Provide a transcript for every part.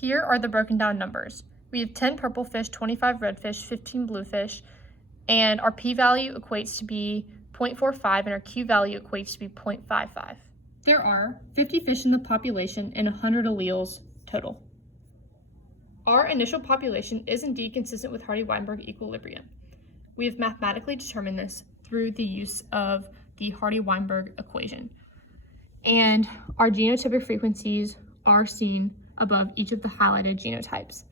Here are the broken down numbers. We have 10 purple fish, 25 red fish, 15 blue fish, and our p-value equates to be 0.45 and our q-value equates to be 0.55. There are 50 fish in the population and 100 alleles total. Our initial population is indeed consistent with Hardy-Weinberg equilibrium. We have mathematically determined this through the use of the Hardy-Weinberg equation. And our genotypic frequencies are seen above each of the highlighted genotypes.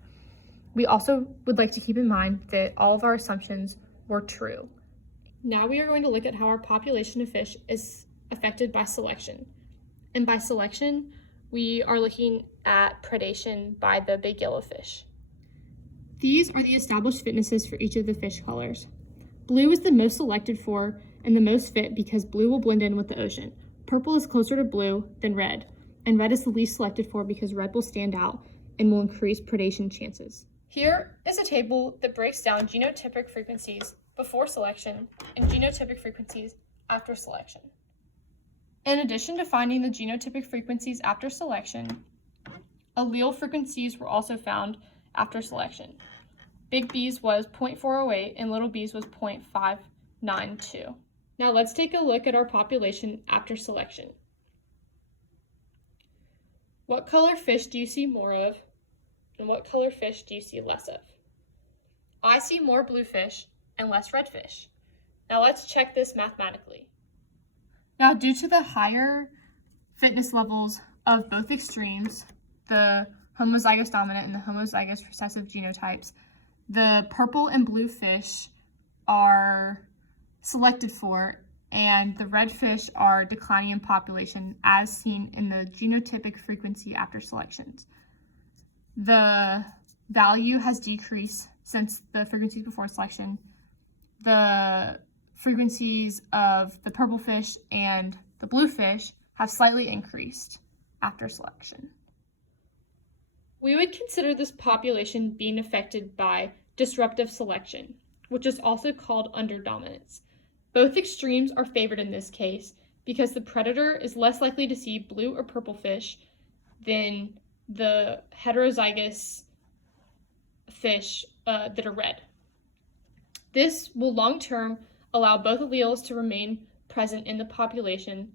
We also would like to keep in mind that all of our assumptions were true. Now we are going to look at how our population of fish is affected by selection. And by selection, we are looking at predation by the big yellow fish. These are the established fitnesses for each of the fish colors. Blue is the most selected for and the most fit because blue will blend in with the ocean. Purple is closer to blue than red, and red is the least selected for because red will stand out and will increase predation chances. Here is a table that breaks down genotypic frequencies before selection and genotypic frequencies after selection. In addition to finding the genotypic frequencies after selection, allele frequencies were also found after selection. Big B's was 0.408 and little b's was 0.592. Now let's take a look at our population after selection. What color fish do you see more of, and what color fish do you see less of? I see more blue fish and less red fish. Now let's check this mathematically. Now, due to the higher fitness levels of both extremes, the homozygous dominant and the homozygous recessive genotypes, the purple and blue fish are selected for, and the red fish are declining in population as seen in the genotypic frequency after selections. The value has decreased since the frequencies before selection. The frequencies of the purple fish and the blue fish have slightly increased after selection. We would consider this population being affected by disruptive selection, which is also called underdominance. Both extremes are favored in this case because the predator is less likely to see blue or purple fish than the heterozygous fish that are red. This will long-term allow both alleles to remain present in the population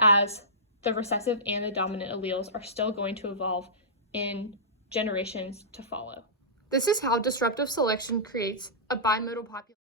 as the recessive and the dominant alleles are still going to evolve in generations to follow. This is how disruptive selection creates a bimodal population.